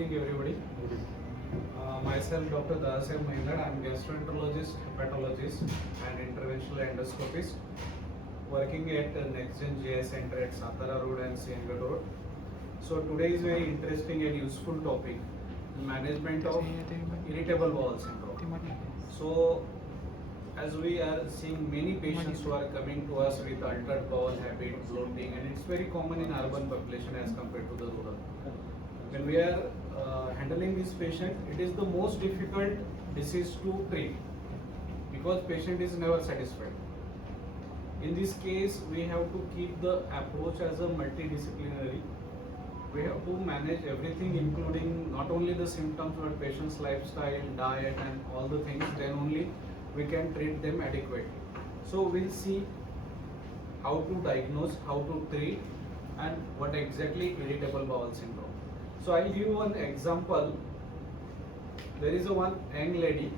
evening, everybody. Myself, Dr. Dadasaheb Maindad. I am Gastroenterologist, Hepatologist, and Interventional Endoscopist, working at NextGen GI Center at Satara Road and Sehangir Road. So today is very interesting and useful topic: management of irritable bowel syndrome. So, as we are seeing many patients who are coming to us with altered bowel habit, bloating, and it's very common in urban population as compared to the rural. When we are handling this patient, it is the most difficult disease to treat because patient is never satisfied. In this case, we have to keep the approach as a multidisciplinary. We have to manage everything, including not only the symptoms but patient's lifestyle, diet, and all the things. Then only we can treat them adequately. So we'll see how to diagnose, how to treat, and what exactly irritable bowel syndrome. So I'll give one example. There is a one young lady,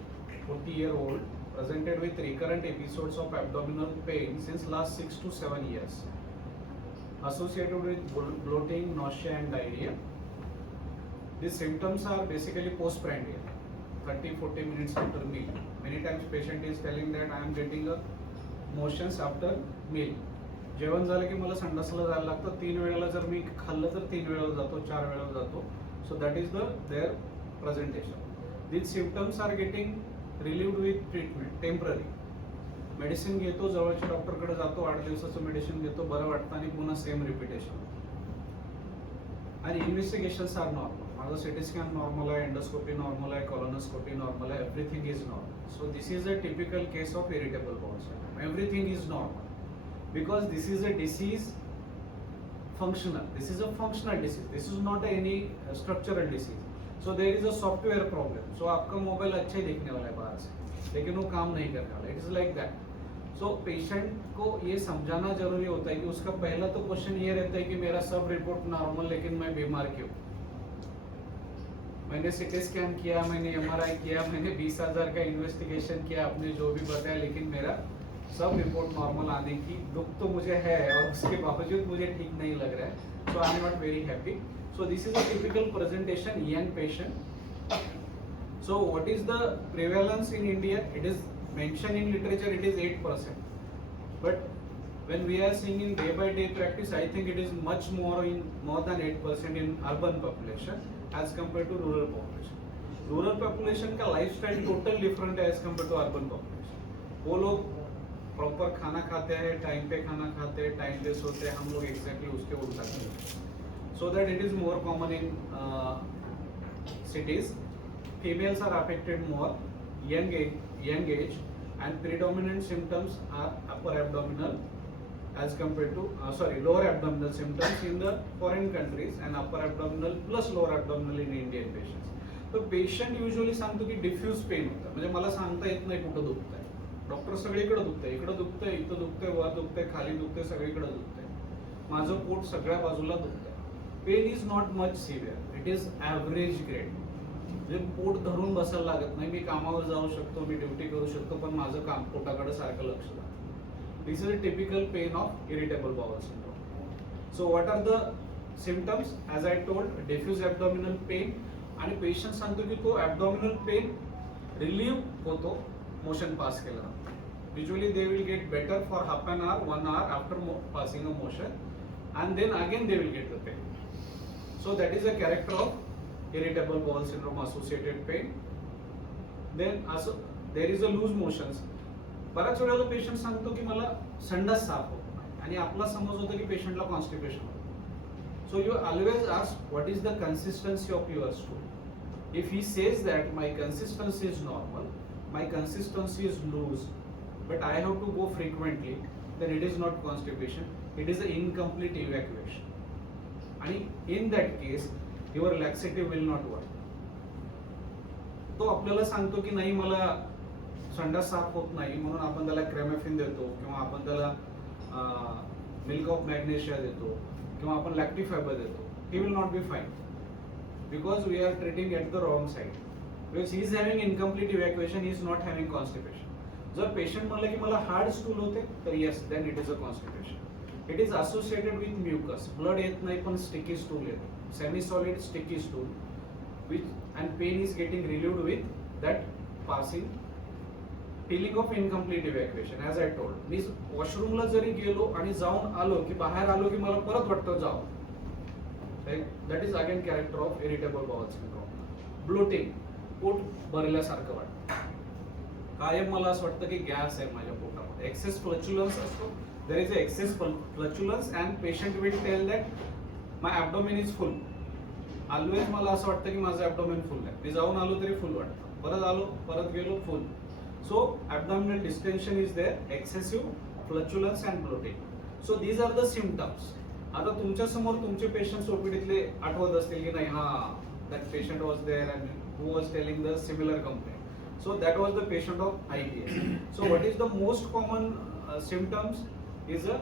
40-year-old, presented with recurrent episodes of abdominal pain since last 6 to 7 years, associated with bloating, nausea, and diarrhea. These symptoms are basically postprandial, 30-40 minutes after meal. Many times patient is telling that I am getting a motions after meal. जेवण झालं की मला संडासला जायला लागतं. 3 वेळेला जर मी खाल्लं तर 3 वेळेला जातो, 4 वेळेला जातो. So that is their presentation. These symptoms are getting relieved with treatment, temporary. Medicine घेतो, जवळच्या डॉक्टरकडे जातो, 8 दिवसाचं मेडिसिन घेतो, बरं वाटतं आणि पुन्हा सेम रिपिटेशन. आणि इन्व्हेस्टिगेशन्स आर नॉर्मल. माझं सिटी स्कॅन नॉर्मल आहे, एंडोस्कोपी नॉर्मल आहे, कॉलोनोस्कोपी नॉर्मल आहे, everything is normal. So this is a typical case of irritable bowel syndrome. Everything is normal because this is a disease functional. This is a functional disease. This is not any structural disease. So there is a software problem. So आपका mobile अच्छा ही दिखने वाला है बाहर से, लेकिन वो काम नहीं करने वाला. It is like that. So patient को ये समझाना जरूरी होता है कि उसका पहला तो क्वेश्चन ये रहता है कि मेरा सब रिपोर्ट नॉर्मल, लेकिन मैं बीमार क्यों? मैंने सिटी स्कैन किया, मैंने MRI किया, मैंने 20,000 का इन्वेस्टिगेशन किया, आपने जो भी बताया, लेकिन मेरा सब रिपोर्ट नॉर्मल आने की दुख तो मुझे है और उसके बावजूद मुझे ठीक नहीं लग रहा है. So I am not very happy. So this is a typical presentation, young patient. So what is the prevalence in India? It is mention in literature, it is 8%. But when we are seeing in day by day practice, I think it is much more than 8% in urban population as compared to rural population. Rural population का lifestyle total different है as compared to urban population. वो लोग proper खाना खाते हैं, time पे खाना खाते हैं, टाइम पे सोते हैं. हम लोग एग्जैक्टली उसके उल्टा करते हैं. So that it is more common in cities. Females are affected more, young age, and predominant symptoms are upper abdominal as compared to lower abdominal symptoms in the foreign countries, and upper abdominal plus lower abdominal in Indian patients. तो patient usually सांगतो की diffuse pen होतं, म्हणजे मला सांगता येत नाही कुठं दुखतंय. डॉक्टर सगळीकडे दुखतंय, इकडं दुखतंय, इथं दुखतंय, वर दुखतंय, खाली दुखतंय, सगळीकडे दुखतंय. माझं पोट सगळ्या बाजूला दुखतंय. Pain is not much severe, it is average grade. म्हणजे पोट धरून बसायला लागत नाही, मी कामावर जाऊ शकतो, मी ड्युटी करू शकतो, पण माझं काम पोटाकडे सारखं लक्ष लागतं. This is a typical pain of irritable bowel syndrome. So what are the symptoms? As I told, diffuse abdominal pain. आणि पेशंट सांगतो की तो ॲब्डॉमिनल पेन रिलीव्ह होतो मोशन पास केलं. Usually they will get better for half an hour, 1 hour after passing a motion, and then again they will get the pain. So that is a character of irritable bowel syndrome associated pain. Then also there is a loose motions. बऱ्याच वेळेला patient सांगतो की मला संडास साफ होत नाही, आणि आपला समज होता की पेशंटला कॉन्स्टिपेशन होतं. So you always ask what is the consistency of your stool. If he says that my consistency is normal, my consistency is loose, but I have to go frequently, then it is not constipation, it is an incomplete evacuation. And in that case, your laxative will not work. तो आपल्याला सांगतो की नाही मला संडास साफ होत नाही, म्हणून आपण त्याला क्रेमेफिन देतो, किंवा आपण त्याला मिल्क ऑफ मॅग्नेशिया देतो, किंवा आपण लॅक्टिफायबर देतो. He will not be fine because we are treating at the wrong side. Because he is having incomplete evacuation, he is not having constipation. जर पेशंट म्हणलं की मला हार्ड स्टूल होते, तर yes, then it is a constipation. It is associated with mucus. Blood येत नाही पण sticky stool येतो, semi solid sticky stool. which and pain is getting relieved with that passing feeling of incomplete evacuation. As I told, मी वॉशरूमला जरी गेलो आणि जाऊन आलो की बाहेर आलो की मला परत वाटतं जावं. That is again character of irritable bowel syndrome. Bloating, पोट भरल्यासारखं वाटतं. कायम मला असं वाटतं की गॅस आहे माझ्या पोटामध्ये. एक्सेस फ्लचुलन्स असतो. There is a excess flatulence and patient will tell that my abdomen is full. Always मला असं वाटतं की माझं abdomen full आहे. मी जाऊन आलो तरी full वाटतं. परत आलो, परत गेलो full. So abdominal distension is there, excessive flatulence and bloating. So these are the symptoms. आता तुमच्या समोर तुमचे पेशंट्स ओपीडीतले आठवत असतील की नाही, हा that patient was there and who was telling the similar complaint. So that was the patient of IBS. So what is the most common symptoms is a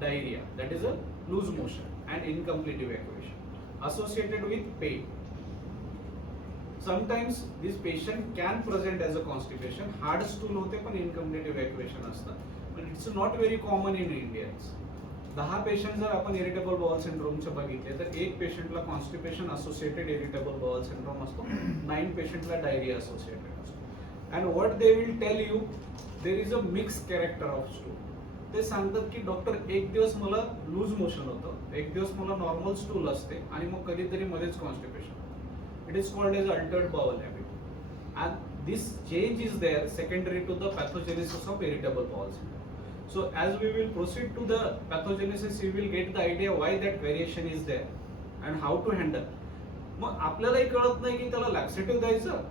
diarrhea, that is a loose motion and incomplete evacuation associated with pain. Sometimes this patient can present as a constipation, hard stool होते पण incomplete evacuation असतं, but it's not very common in Indians. 10 patient जर आपण irritable bowel सिंड्रोमचे बघितले तर एक पेशंटला constipation associated irritable bowel syndrome असतो, 9 पेशंटला डायरिया असोसिएटेड असतो. And what they will tell you, there is a mix character of stool. ते सांगतात की डॉक्टर एक दिवस मला लूज मोशन होतं, एक दिवस मला नॉर्मल स्टूल असते आणि मग कधीतरी मध्येच constipation. It is called as altered bowel habit. And this change is there secondary to the pathogenesis of irritable bowel syndrome. So as we will proceed to the pathogenesis, you will get the idea why that variation is there and how to handle. मग आपल्यालाही कळत नाही की त्याला लॅक्सेटिव्ह द्यायचं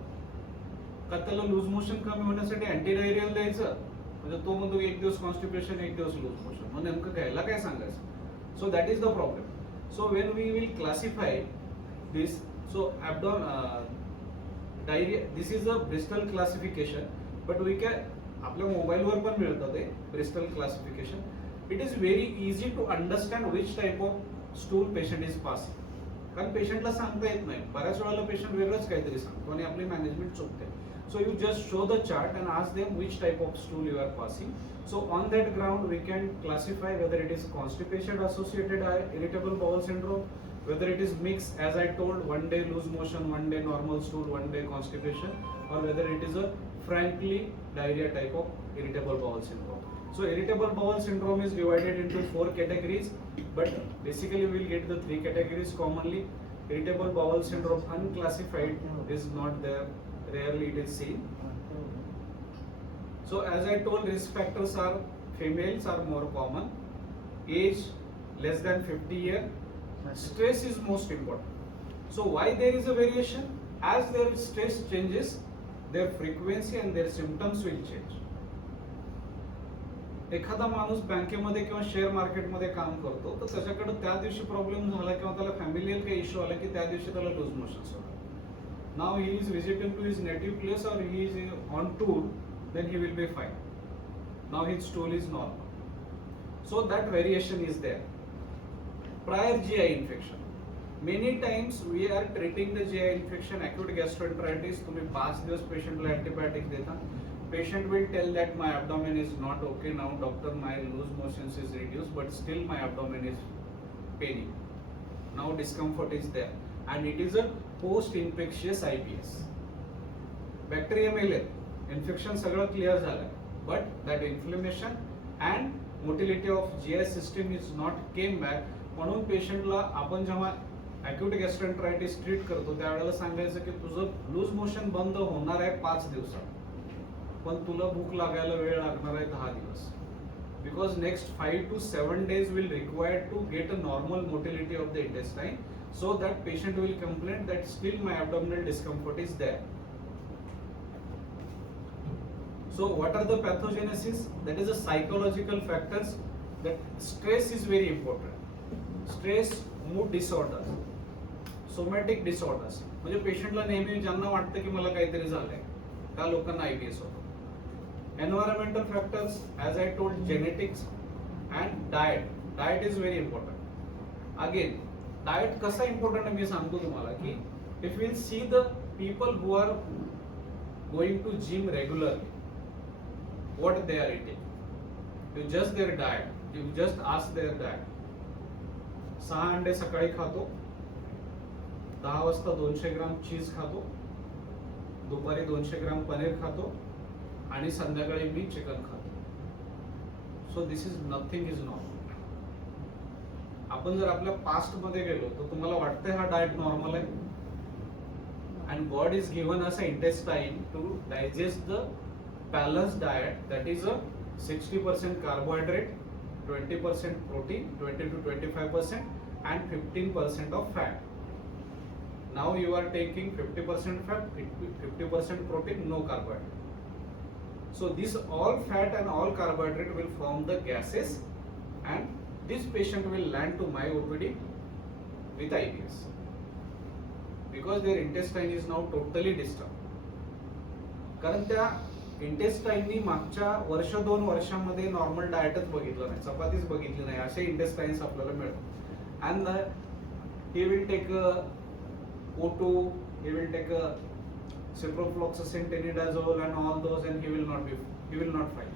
का त्याला loose motion कमी होण्यासाठी अँटीडायरियल द्यायचं. म्हणजे तो म्हणतो एक दिवस कॉन्स्टिपेशन, एक दिवस लूज मोशन, मग नेमकं घ्यायला काय सांगायचं. So that is the problem. So when we will classify this, so diarrhoea, this is a Bristol classification, but we can, आपल्या मोबाईलवर पण मिळतं ते Bristol classification. It is very easy to understand which type of stool patient is passing. कारण पेशंटला सांगता येत नाही, बऱ्याच वेळेला पेशंट वेगळंच काहीतरी सांगतो आणि आपली मॅनेजमेंट चुकते. So you just show the chart and ask them which type of stool you are passing. So on that ground we can classify whether it is constipation associated irritable bowel syndrome, whether it is mixed, as I told, one day loose motion, one day normal stool, one day constipation, or whether it is a frankly diarrhea type of irritable bowel syndrome. So irritable bowel syndrome is divided into 4 categories, but basically we will get the 3 categories commonly. Irritable bowel syndrome unclassified is not there, rarely it is seen. So as I told, risk factors are females are more common, age less than 50 years. Stress is most important. So why there is a variation? As their stress changes, their frequency and their symptoms will change. एखादा माणूस बँकेमध्ये किंवा share मार्केटमध्ये काम करतो तर त्याच्याकडे त्या दिवशी प्रॉब्लेम झाला किंवा त्याला फॅमिलियल काही इश्यू आला की त्या दिवशी त्याला लूज मोशन्स होतात. Now he is visiting to his native place or he is on tour, then he will be fine. Now his stool is normal. So that variation is there. Prior GI infection. Many times we are treating the GI infection, acute gastroenteritis. तुम्ही 5 दिवस पेशंटला antibiotic देता. Patient will tell that my abdomen is not okay now, doctor. My loose motions is reduced, but still my abdomen is paining. Now discomfort is there, and it is a post-infectious IBS. Bacteria मेले, infection सगळं clear झालं, but that inflammation and motility of GI system is not came back. म्हणून पेशंटला आपण जेव्हा acute गॅस्ट्रोएंटरायटिस treat करतो त्यावेळेला सांगायचं की तुझं लूज मोशन बंद होणार आहे 5 दिवसात, पण तुला भूक लागायला वेळ लागणार आहे 10 दिवस. Because next 5 to 7 days will require to get a normal motility of the intestine, so that patient will complain that still my abdominal discomfort is there. So what are the pathogenesis? That is a psychological factors. That stress is very important. Stress, mood disorders, somatic disorders, म्हणजे पेशंटला नेहमी ज्यांना वाटतं की मला काहीतरी झालंय त्या लोकांना IBS होतो. Environmental factors, as I told, genetics and diet. Diet is very important. Again diet कसा इम्पॉर्टंट आहे मी सांगतो तुम्हाला की if will see the people who are going to gym regularly, what they are eating, you just their diet, you just ask their diet. 6 अंडे सकाळी खातो, 10 वाजता 200 ग्राम चीज खातो, दुपारी 200 ग्राम पनीर खातो आणि संध्याकाळी मी चिकन खातो. सो this is nothing is normal. आपण जर आपल्या पास्ट मध्ये गेलो तर तुम्हाला वाटतंय हा डाएट नॉर्मल आहे? And God is given us an intestine to digest the balanced diet, that is a 60% carbohydrate, 20% protein, 20 to 25% and 15% of fat. Now you are taking 50% fat, 50% protein, no carbohydrate. So this all fat and all carbohydrate will form the gases, and this patient will land to my OPD with IBS. Because their intestine is now totally disturbed. कारण त्या इंटेस्टाईननी मागच्या वर्ष 2 वर्षांमध्ये normal डाएटच बघितलं नाही, चपातीच बघितली नाही, असे इंटेस्टाईन्स आपल्याला मिळतात. And he will take a O2, he will take a ciprofloxacin, tenidazole and all those, and he will not fight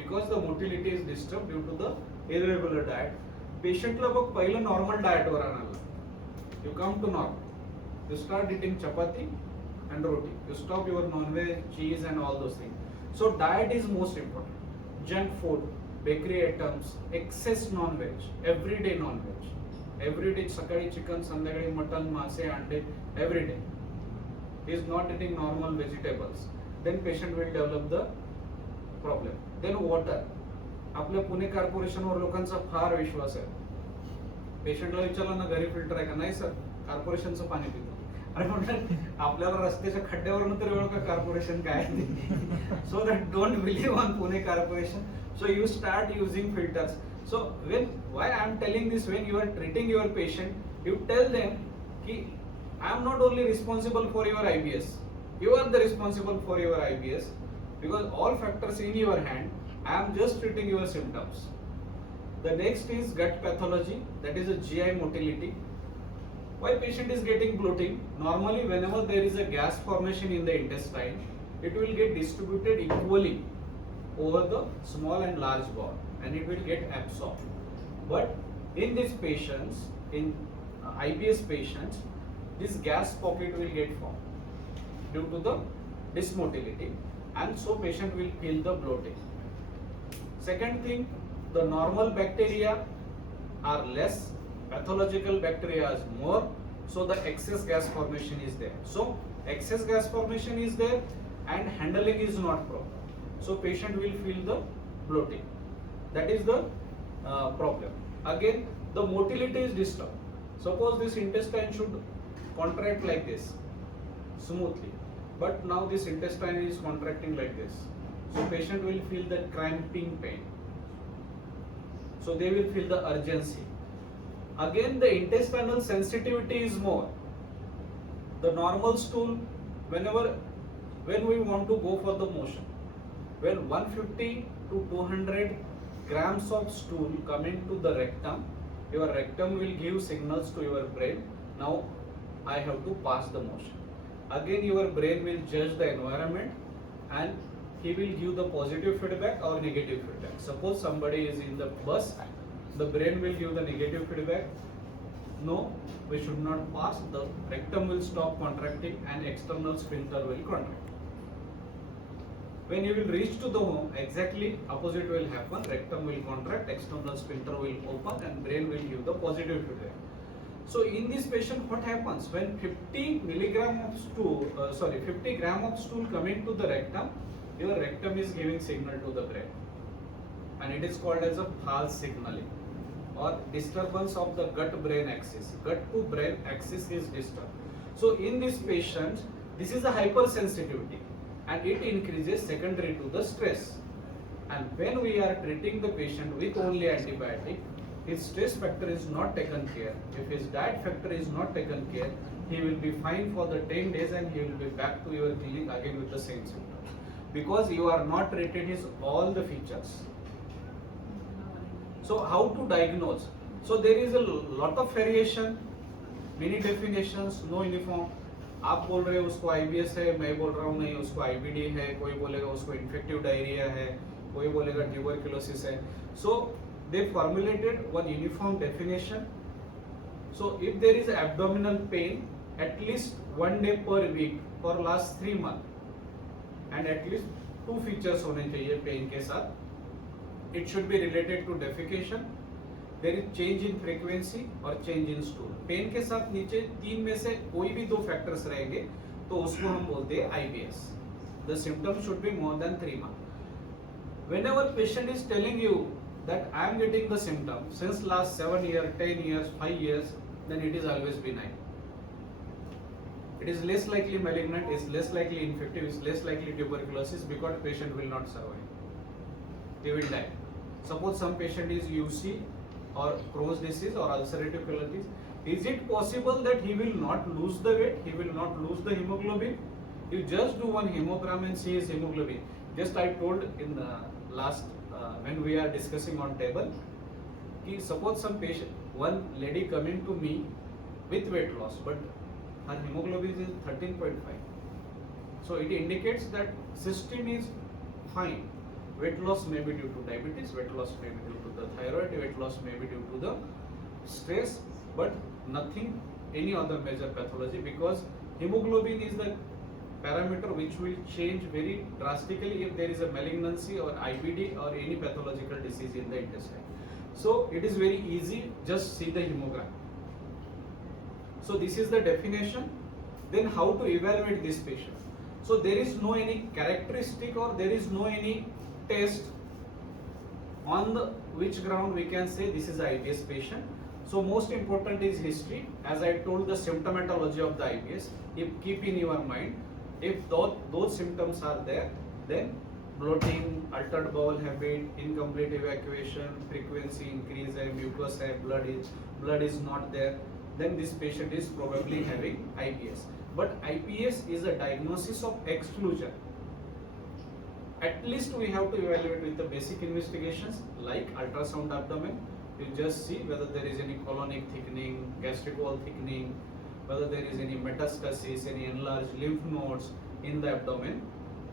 because the motility is disturbed due to the irregular diet. पेशंटला बघ पहिलं नॉर्मल डाएटवर आणायला. You come to normal. You start eating chapati and roti. You stop your non-veg, cheese and all those things. So diet is most important. Junk food, bakery items, excess non-veg, everyday non-veg. Everyday सकाळी chicken, संध्याकाळी mutton, मासे, अंडे, everyday. He is not eating normal vegetables. Then patient will develop the problem. Then water. आपल्या पुणे कॉर्पोरेशनवर लोकांचा फार विश्वास आहे. पेशंटला विचारलं ना घरी फिल्टर आहे का? नाही सर, कॉर्पोरेशनचं पाणी पितो. अरे म्हटलं आपल्याला रस्त्याच्या खड्ड्यावरून तर एवढं का कॉर्पोरेशन काय? So that don't believe on Pune corporation. So you start using filters. So when why I am telling this, when you are treating your patient, you tell them की I am not only responsible for your IBS, you are the responsible for your IBS because all factors in your hand. I am just treating your symptoms. The next is gut pathology, that is a GI motility. Why patient is getting bloating? Normally whenever there is a gas formation in the intestine, it will get distributed equally over the small and large bowel and it will get absorbed. But in these patients, in IBS patients, this gas pocket will get formed due to the dysmotility, and so patient will feel the bloating. Second thing, the normal bacteria are less, pathological bacteria is more, so the excess gas formation is there. So excess gas formation is there and handling is not proper, so patient will feel the bloating. That is the problem. Again, the motility is disturbed. Suppose this intestine should contract like this smoothly, but now this intestine is contracting like this, so patient will feel the cramping pain, so they will feel the urgency. Again, the intestinal sensitivity is more. The normal stool, when we want to go for the motion, when 150 to 200 grams of stool coming to the rectum, your rectum will give signals to your brain, now I have to pass the motion. Again, your brain will judge the environment and he will give the positive feedback or negative feedback. Suppose somebody is in the bus, the brain will give the negative feedback. No, we should not pass. The rectum will stop contracting and external sphincter will contract. When you will reach to the home, exactly opposite will happen. Rectum will contract, external sphincter will open and brain will give the positive feedback. So in this patient, what happens when 50 gram of stool coming to the rectum, your rectum is giving signal to the brain, and it is called as a false signaling or disturbance of the gut-brain axis. Gut to brain axis is disturbed. So in this patient, this is a hypersensitivity, and it increases secondary to the stress. And when we are treating the patient with only antibiotic, his stress factor is not taken care. If his diet factor is not taken care, he will be fine for the 10 days and he will be back to your clinic again with the same symptoms, because you are not treated his all the features. So how to diagnose? So there is a lot of variation, many definitions, no uniform. आप बोल रहे हो उसको IBS है, मैं बोल रहा हूँ नहीं उसको IBD है, कोई बोलेगा उसको इन्फेक्टिव डायरिया है, कोई बोलेगा ट्यूबरक्लोसिस है. So they formulated one uniform definition. So if there is abdominal pain, at least 1 day per week for last 3 months, and at least 2 features होने चाहिए पेन के साथ. It should be related to defecation, there is change in frequency और change in stool. Pen के साथ नीचे 3 में से कोई भी 2 फैक्टर्स रहेंगे तो उसको हम बोलते हैं IBS. The symptom should be more than 3 months. Whenever patient is telling you that I am getting the symptom since last 7 years, 10 years, 5 years, then it is always benign. It is less likely malignant, is less likely infective, is less likely tuberculosis, because patient will not survive. They will die. Suppose some patient is UC or Crohn's disease or ulcerative colitis. Is it possible that he will not lose the weight? He will not lose the hemoglobin? You just do one hemogram and see his hemoglobin. Just I told in the last when we are discussing on table, suppose some patient, one lady coming to me with weight loss, but her hemoglobin is 13.5. So it indicates that system is fine. Weight loss may be due to diabetes, weight loss may be due to the thyroid, weight loss may be due to the stress, but nothing, any other major pathology, because hemoglobin is the parameter which will change very drastically if there is a malignancy or IBD or any pathological disease in the intestine. So it is very easy, just see the hemogram. So this is the definition. Then how to evaluate this patient? So there is no any characteristic or there is no any test on the which ground we can say this is a IBS patient. So most important is history. As I told, the symptomatology of the IBS. If keep in your mind, if those symptoms are there, then bloating, altered bowel habit, incomplete evacuation, frequency increase, and mucosa, blood is not there, then this patient is probably having IBS. But IBS is a diagnosis of exclusion. At least we have to evaluate with the basic investigations like ultrasound abdomen. You just see whether there is any colonic thickening, gastric wall thickening, whether there is any metastasis, any enlarged lymph nodes in the abdomen.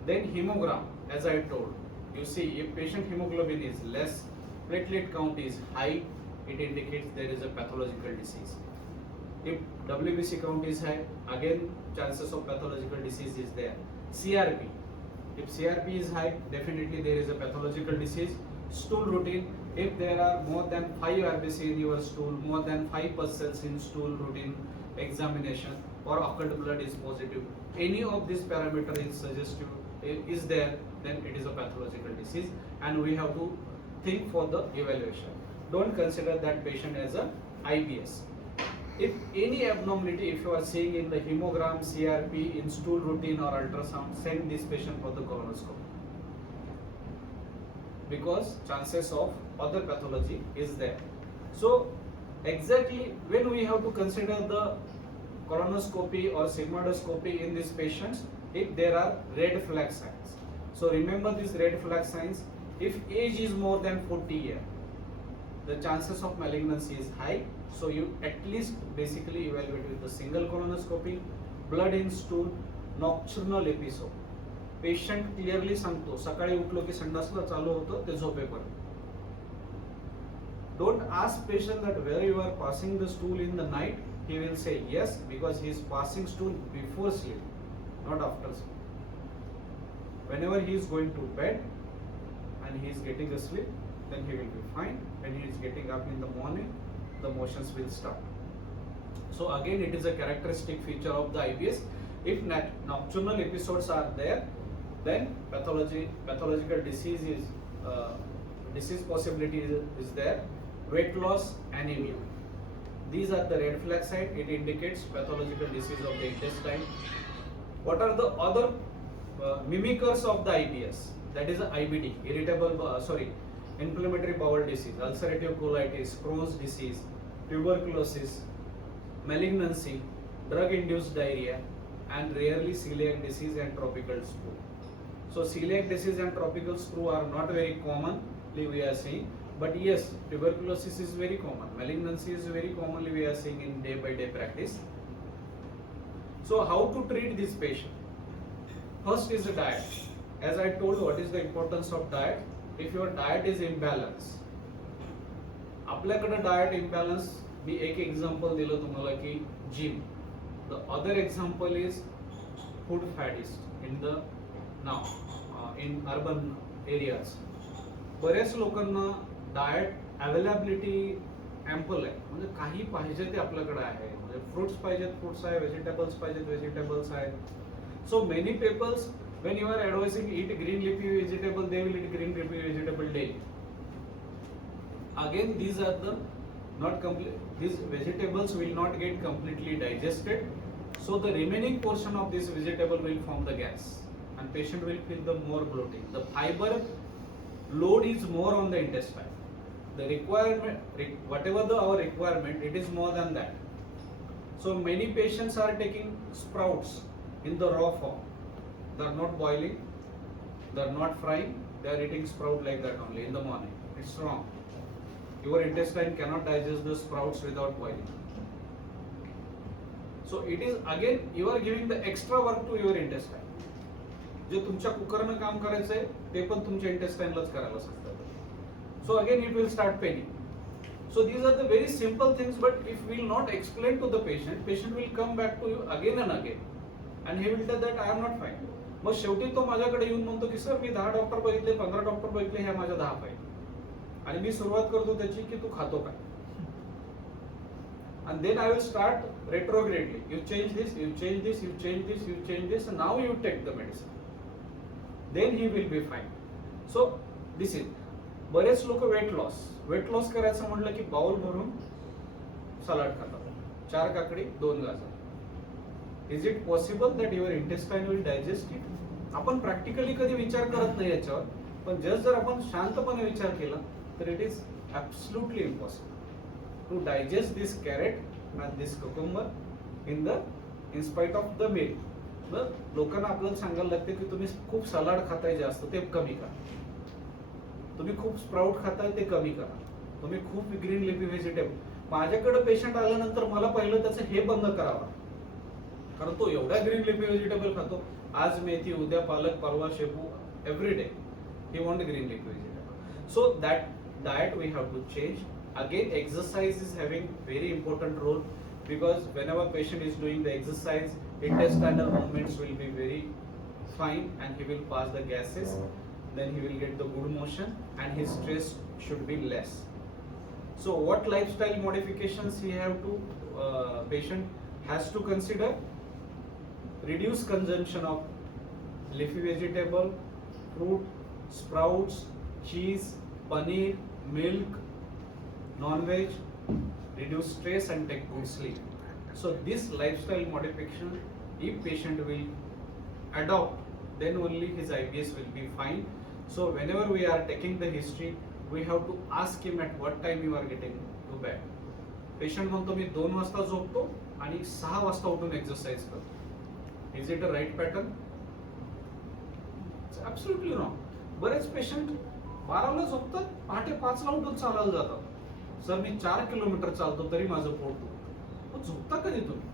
Then hemogram, as I told, you see if patient hemoglobin is less, platelet count is high, it indicates there is a pathological disease. If WBC count is high, again chances of pathological disease is there. CRP, if CRP is high, definitely there is a pathological disease. Stool routine, if there are more than 5 RBC in your stool, more than 5 pus cells in stool routine examination, or occult blood is positive, any of this parameter is suggestive, is there, then it is a pathological disease and we have to think for the evaluation. Don't consider that patient as a IBS. If any abnormality, if you are seeing in the hemogram, CRP, in stool routine or ultrasound, send this patient for the colonoscopy, because chances of other pathology is there. So exactly when we have to consider the colonoscopy or sigmoidoscopy in these patients, if there are red flag signs. So remember these red flag signs. If age is more than 40 years, the chances of malignancy is high. So you at least basically evaluate with the single colonoscopy, blood in stool, nocturnal episode. Patient clearly सांगतो सकाळी उठलो की संडासला चालू होतं ते झोपेपर्यंत. Don't ask patient that where you are passing the stool in the night. He will say yes because he is passing stool before sleep, not after sleep. Whenever he is going to bed and he is getting a sleep, then he will be fine. When he is getting up in the morning, the motions will start. So again, it is a characteristic feature of the IBS. If nocturnal episodes are there, then pathological disease is disease possibility is there. Weight loss, anemia. These are the red flag sign. It indicates pathological disease of the intestine. What are the other mimickers of the IBS? That is IBD, inflammatory bowel disease, ulcerative colitis, Crohn's disease, tuberculosis, malignancy, drug-induced diarrhea, and rarely celiac disease and tropical screw. So celiac disease and tropical screw are not very commonly we are seeing, but yes, tuberculosis is very common. Malignancy is very commonly we are seeing in day-by-day practice. So how to treat this patient? First is the diet. As I told, what is the importance of diet? If your diet is imbalanced, आपल्याकडे diet imbalance मी एक example दिलं तुम्हाला की gym. The other example is food faddists in the now in urban areas. बऱ्याच लोकांना diet availability ample आहे, म्हणजे काही पाहिजे ते आपल्याकडे आहे. म्हणजे फ्रुट्स पाहिजेत फ्रुट्स आहे, व्हेजिटेबल्स पाहिजेत व्हेजिटेबल्स आहेत. So many peoples when you are advising eat green leafy vegetable, they will eat green leafy vegetable daily. Again, these are the not complete, these vegetables will not get completely digested, so the remaining portion of this vegetable will form the gas and patient will feel the more bloating. The fiber load is more on the intestine. The requirement, whatever our requirement, it is more than that. So many patients are taking sprouts in the raw form. They are not boiling, they are not frying, they are eating sprout like that only in the morning. It's wrong. Your intestine cannot digest the sprouts without boiling. So it is again you are giving the extra work to your intestine. जे तुमच्या कुकरनं काम करायचंय ते पण तुमच्या इंटेस्टाइनलाच करायला सांगतात. So again it will start paining. So these are the very simple things, but if we will not explain to the patient, patient will come back to you again and again and he will tell that I am not fine. मग शेवटी तो माझ्याकडे येऊन म्हणतो की sir मी 10 doctor बघितले, 15 doctor बघितले, ह्या माझ्या 10 फाईल. आणि मी सुरुवात करतो त्याची की तू खातो काय. And then I will start retrogradely. You change this, you change this, you change this, you change this, and now you take the medicine. Then he will be fine. So this is. बरेच लोक weight loss करायचं म्हटलं की bowl भरून salad खातात, 4 काकडी 2 गाजर. Is it possible that your intestine will digest it? आपण प्रॅक्टिकली कधी विचार करत नाही याच्यावर, पण जर आपण शांतपणे विचार केला तर it is absolutely impossible to digest this carrot and this cucumber in spite of the milk. लोकांना आपल्याला सांगायला लागते की तुम्ही खूप सलाड खाताय जास्त, ते कमी करा. तुम्ही खूप स्प्राउट खाताय ते कमी करा. तुम्ही खूप ग्रीन लिफी व्हेजिटेबल. माझ्याकडे पेशंट आल्यानंतर मला पहिलं त्याचं हे बंद करावं, कारण तो एवढा ग्रीन लिफी व्हेजिटेबल खातो. आज मेथी, उद्या पालक, परवा शेपू, every day he want green leafy vegetable. So that diet we have to change. Again, exercise is having very important role, because whenever patient is doing the exercise, intestinal movements will be very fine and he will pass the gases, then he will get the good motion and his stress should be less. So what lifestyle modifications he have to patient has to consider? Reduce consumption of leafy vegetable, fruit, sprouts, cheese, paneer, milk, non-veg, reduce stress and take good sleep. So this lifestyle modification, if patient will adopt, then only his IBS will be fine. So whenever we are taking the history, we have to ask him at what time you are getting to bed. Patient म्हणतो मी 2 वाजता झोपतो आणि 6 वाजता उठून exercise करतो. Is it a right pattern? It's absolutely wrong. बरेच patient 12ला झोपतात, पहाटे 5ला उठून चालायला जातात. सर मी 4 किलोमीटर चालतो तरी माझं पोट दुखतं. मग झोपता कधी तुम्ही?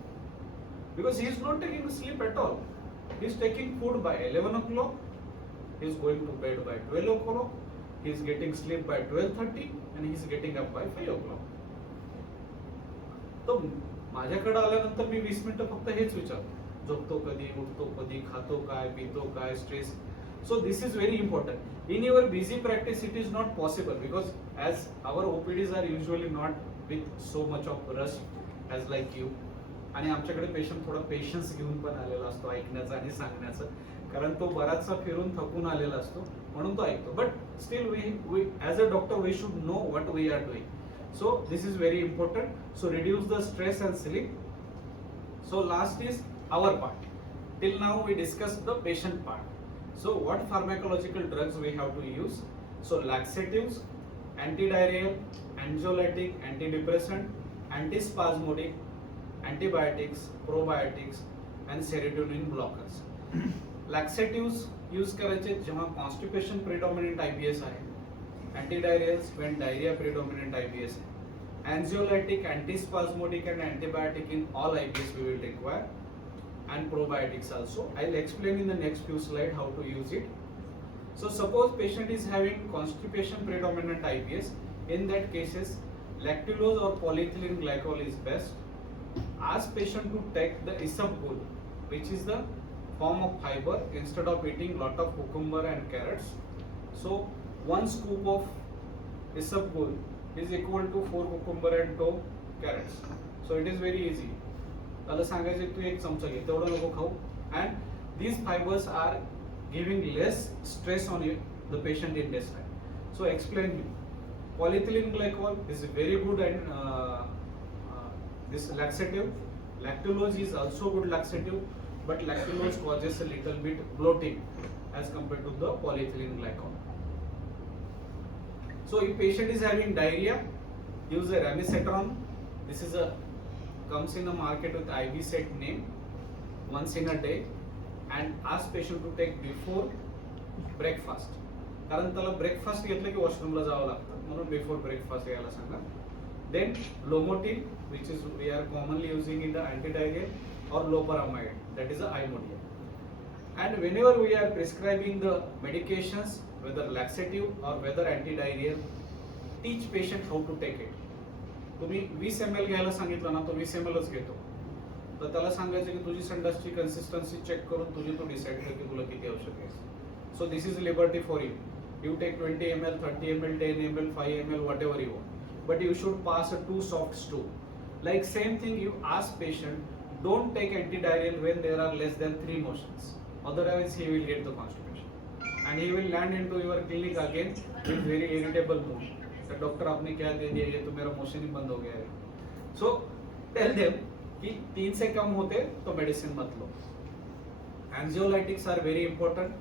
Because he is not taking sleep at all. He is taking food by 11 o'clock. He is going to bed by 12 o'clock. He is getting sleep by 12:30 and he is getting up by 5 o'clock. तो माझ्याकडे आल्यानंतर मी 20 मिनिटं फक्त हेच विचारतो, झोपतो कधी, उठतो कधी, खातो काय, पितो काय, stress. So this is very important. In your busy practice, it is not possible, because as our OPDs are usually not with so much of rush as like you. आणि आमच्याकडे पेशंट थोडा पेशन्स घेऊन पण आलेला असतो ऐकण्याचा आणि सांगण्याचं, कारण तो बराचसा फिरून थकून आलेला असतो म्हणून तो ऐकतो. But still we as a doctor we should know what we are doing. So this is very important. So reduce the stress and sleep. So last is our part. Till now we discussed the patient part. So what pharmacological drugs we have to use? So laxatives, antidiarrheal, anxiolytic, antidepressant, antispasmodic, antibiotics, probiotics and serotonin blockers. Laxatives use करायचे जेव्हा constipation predominant IBS आहे. Antidiarrheals when diarrhea predominant IBS आहे. Anxiolytic, antispasmodic and antibiotic in all IBS we will require. And probiotics also. I'll explain in the next few slides how to use it. So suppose patient is having constipation predominant IBS. In that cases, lactulose or polyethylene glycol is best. ask patient to take the isabgol, which is the form of fiber, instead of eating lot of cucumber and carrots. So 1 scoop of isabgol is equal to 4 cucumber and 2 carrots. So it is very easy. त्याला सांगायचे तू एक चमचा घे, तेवढं नको खाऊ. And these fibers are giving less stress on the patient intestine. So explain me. Polyethylene glycol is very good and this laxative. Lactulose is also good laxative, but lactulose causes a little bit bloating as compared to the polyethylene glycol. So if patient is having diarrhea, use a ramisetron. This is comes in the market with IV set name, once in a day, and ask patient to take before breakfast. कारण त्याला breakfast घेतलं की वॉशरूमला जावं लागतं, म्हणून before breakfast घ्यायला सांगा. Then Lomotil, which is we are commonly using in the antidiarrheal, or loperamide, that is a Imodium. And whenever we are prescribing the medications, whether laxative or whether antidiarrheal, teach patient how to take it. तुम्ही 20 ml घ्यायला सांगितलं ना, तो 20 mlच घेतो. तर त्याला सांगायचं की तुझी संडासची कन्सिस्टन्सी चेक करून तुझी तू डिसाइड कर की तुला किती औषध घ्यायचं. So this is liberty for you. You take 20 ml, 30 ml, 10 ml, 5 ml, whatever you want. But you should pass a 2 soft stool. Like same thing, you ask patient, don't take antidiarrheal when there are less than 3 motions. Otherwise he will get the constipation. And he will land into your clinic again with very irritable mood. The doctor आपने क्या दे दिया, ये तो मेरा motion ही बंद हो गया है. So tell them कि 3 से कम होते तो मेडिसिन मत लो. Anxiolytics are very important.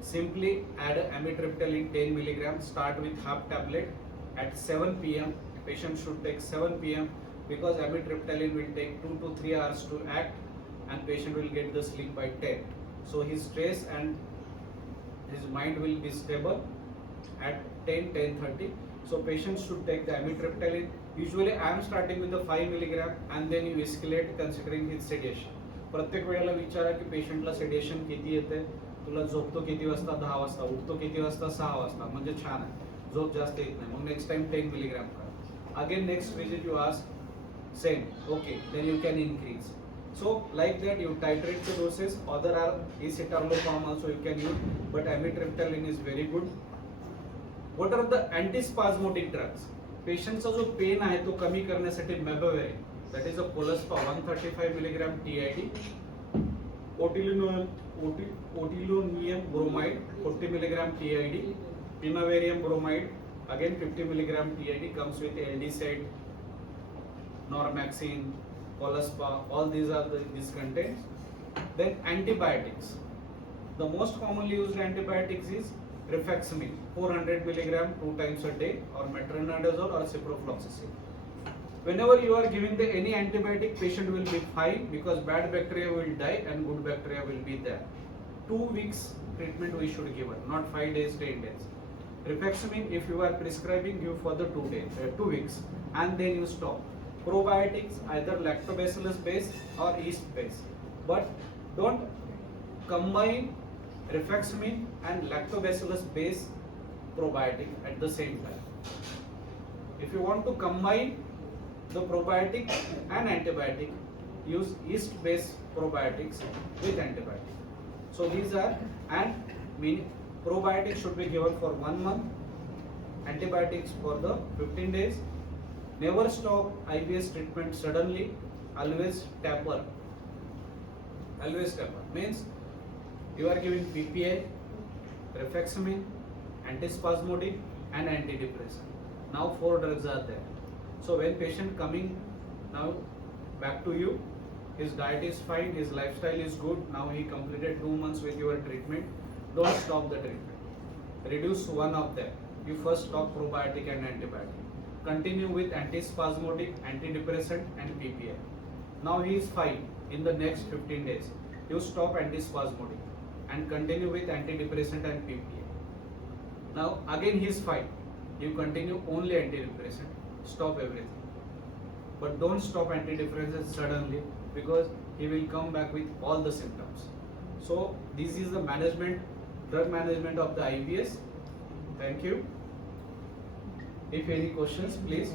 Simply add amitriptyline 10 mg. Start with half tablet at 7 p.m. Patient should take 7 p.m. because amitriptyline will take 2 to 3 hours to act, and patient will get the sleep by 10. So his stress and his mind will be stable at 10:30. So patient should take the amitriptyline. Usually I am starting with the 5 mg and then you escalate considering his sedation. प्रत्येक वेळेला विचारा की पेशंटला sedation किती येते, तुला झोपतो किती वाजता, 10 वाजता, उठतो किती वाजता, 6 वाजता, म्हणजे छान आहे, झोप जास्त येत नाही, मग नेक्स्ट टाइम 10 mg करा. Again next visit you ask same, okay, then you can increase. So like that you titrate the doses. Other are escitalopram also you can use, but amitriptyline is very good. What are the antispasmodic drugs? पेशंटचा जो pen आहे तो कमी करण्यासाठी मेबेवेरिन, that is a Colaspa 135 mg TID, Otilonium bromide 40 mg TID, Primaverium bromide again 50 mg TID, comes with LD-Set, Normaxine, Colaspa, all these are these contents. Then antibiotics. The most commonly used antibiotics is rifaximin 400 mg 2 times a day, or metronidazole or ciprofloxacin. Whenever you are giving any antibiotic, patient will be fine because bad bacteria will die and good bacteria will be there. 2 weeks treatment we should give it, not 5 days, 10 days. Rifaximin, if you are prescribing, give for the 2 weeks and then you stop. Probiotics, either lactobacillus base or yeast base, but don't combine rifaximin and lactobacillus base probiotic at the same time. If you want to combine the probiotic and antibiotic, use yeast based probiotics with antibiotic. So these are, and probiotics should be given for 1 month, antibiotics for the 15 days. Never stop IBS treatment suddenly. Always taper. Always taper means you are giving PPI, rifaximin, antispasmodic and antidepressant. Now 4 drugs are there. So when patient coming now back to you, his diet is fine, his lifestyle is good, now he completed 2 months with your treatment, don't stop the treatment. Reduce one of them. You first stop probiotic and antibiotic. Continue with antispasmodic, antidepressant and PPI. Now he is fine. In the next 15 days, you stop antispasmodic and continue with antidepressant and PPI. Now again he is fine. You continue only antidepressant. Stop everything. But don't stop antidepressant suddenly because he will come back with all the symptoms. So this is the management, drug management of the IBS. Thank you. If any questions, please.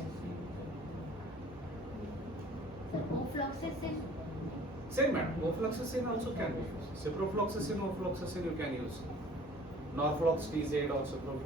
Ofloxacin. Same madam, ofloxacin also can be used. Ciprofloxacin, ofloxacin you can use. Norflox TZ or ciprofloxacin.